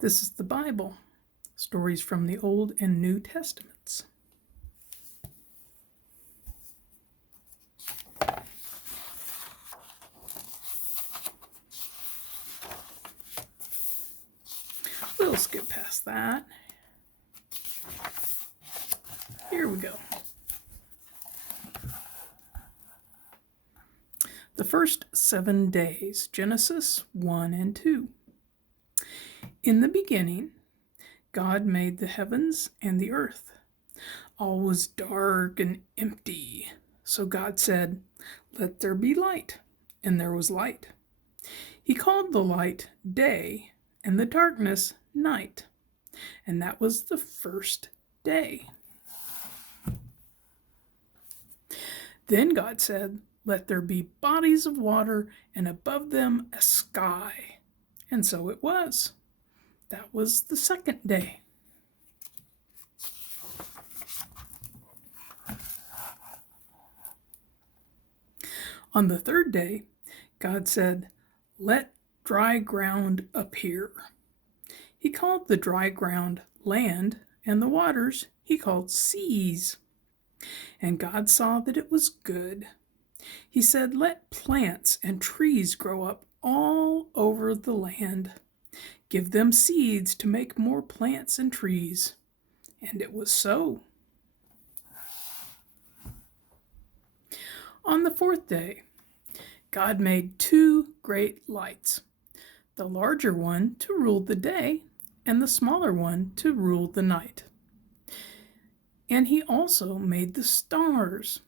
This is the Bible, stories from the Old and New Testaments. We'll skip past that. Here we go. The first 7 days, Genesis 1 and 2. In the beginning, God made the heavens and the earth. All was dark and empty. So God said, "Let there be light," and there was light. He called the light day and the darkness night. And that was the first day. Then God said, "Let there be bodies of water, and above them a sky." And so it was. That was the second day. On the third day, God said, "Let dry ground appear." He called the dry ground land, and the waters he called seas. And God saw that it was good. He said, "Let plants and trees grow up all over the land. Give them seeds to make more plants and trees." And it was so. On the fourth day, God made 2 great lights, the larger one to rule the day, and the smaller one to rule the night. And he also made the stars.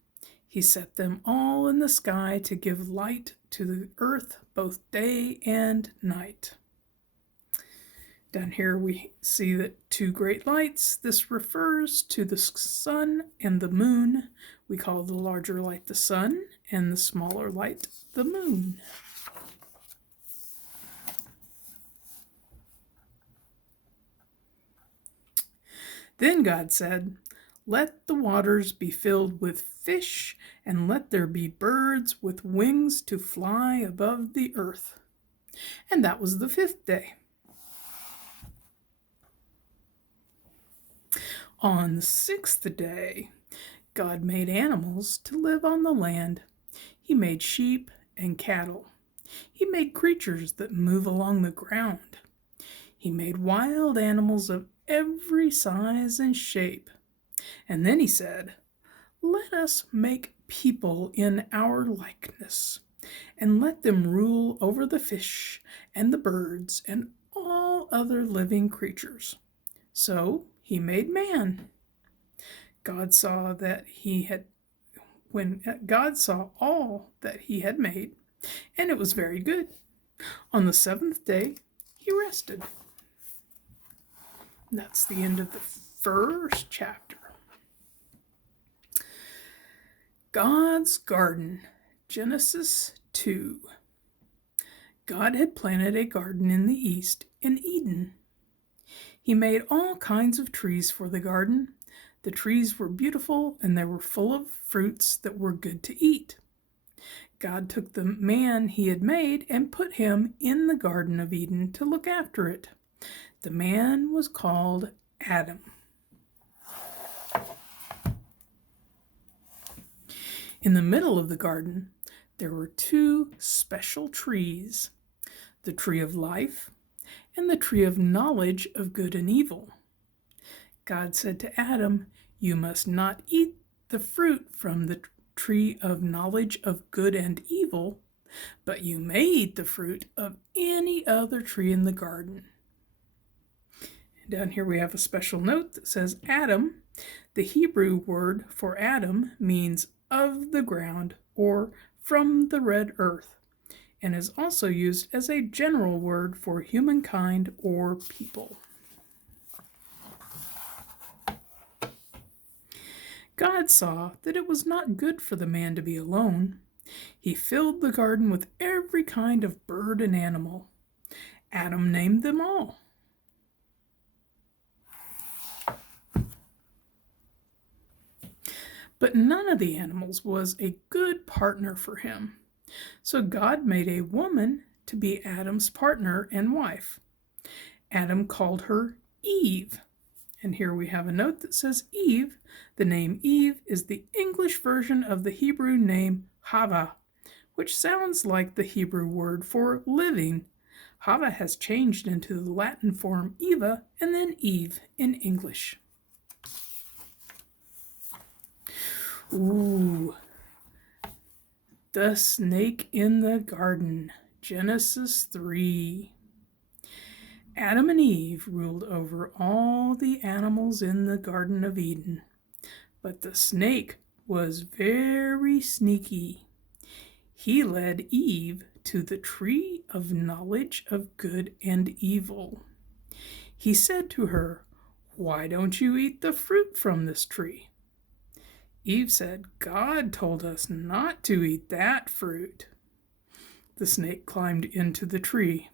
He set them all in the sky to give light to the earth both day and night. Down here we see that 2 great lights. This refers to the sun and the moon. We call the larger light the sun and the smaller light the moon. Then God said, "Let the waters be filled with fish, and let there be birds with wings to fly above the earth." And that was the 5th day. On the 6th day, God made animals to live on the land. He made sheep and cattle. He made creatures that move along the ground. He made wild animals of every size and shape. And then he said, "Let us make people in our likeness, and let them rule over the fish and the birds and all other living creatures." So he made man. God saw that God saw all that he had made, and it was very good. On the 7th day, he rested. That's the end of the first chapter. God's garden, Genesis 2. God had planted a garden in the east, in Eden. He made all kinds of trees for the garden. The trees were beautiful, and they were full of fruits that were good to eat. God took the man he had made and put him in the Garden of Eden to look after it. The man was called Adam. In the middle of the garden, there were 2 special trees, the tree of life and the tree of knowledge of good and evil. God said to Adam, "You must not eat the fruit from the tree of knowledge of good and evil, but you may eat the fruit of any other tree in the garden." And down here we have a special note that says Adam. The Hebrew word for Adam means of the ground or from the red earth, and is also used as a general word for humankind or people. God saw that it was not good for the man to be alone. He filled the garden with every kind of bird and animal. Adam named them all. But none of the animals was a good partner for him. So God made a woman to be Adam's partner and wife. Adam called her Eve. And here we have a note that says Eve. The name Eve is the English version of the Hebrew name Hava, which sounds like the Hebrew word for living. Hava has changed into the Latin form Eva and then Eve in English. Ooh, the snake in the garden, Genesis 3. Adam and Eve ruled over all the animals in the Garden of Eden, but the snake was very sneaky. He led Eve to the tree of knowledge of good and evil. He said to her, "Why don't you eat the fruit from this tree?" Eve said, "God told us not to eat that fruit." The snake climbed into the tree.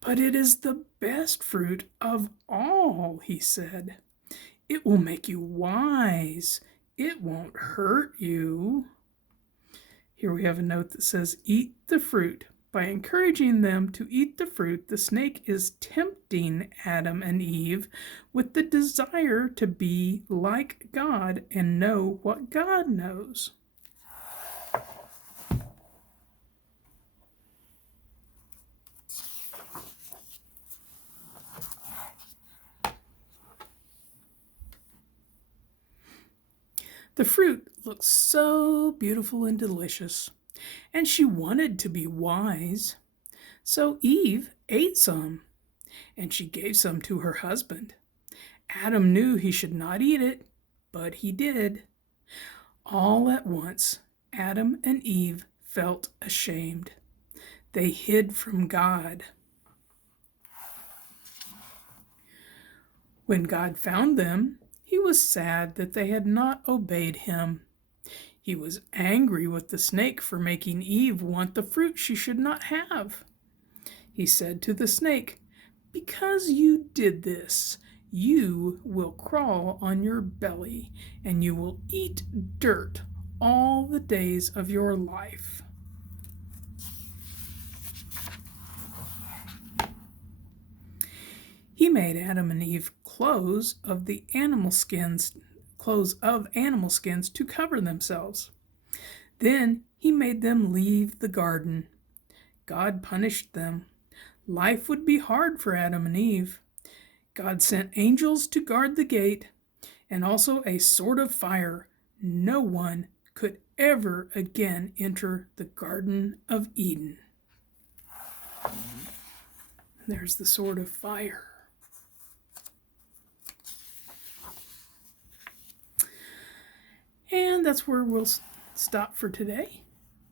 "But it is the best fruit of all," he said. "It will make you wise. It won't hurt you." Here we have a note that says, "Eat the fruit." By encouraging them to eat the fruit, the snake is tempting Adam and Eve with the desire to be like God and know what God knows. The fruit looked so beautiful and delicious, and she wanted to be wise. So Eve ate some, and she gave some to her husband. Adam knew he should not eat it, but he did. All at once, Adam and Eve felt ashamed. They hid from God. When God found them, he was sad that they had not obeyed him. He was angry with the snake for making Eve want the fruit she should not have. He said to the snake, "Because you did this, you will crawl on your belly, and you will eat dirt all the days of your life." He made Adam and Eve clothes of animal skins to cover themselves. Then he made them leave the garden. God punished them. Life would be hard for Adam and Eve. God sent angels to guard the gate and also a sword of fire. No one could ever again enter the Garden of Eden. There's the sword of fire. And that's where we'll stop for today.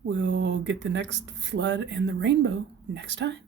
We'll get the next flood and the rainbow next time.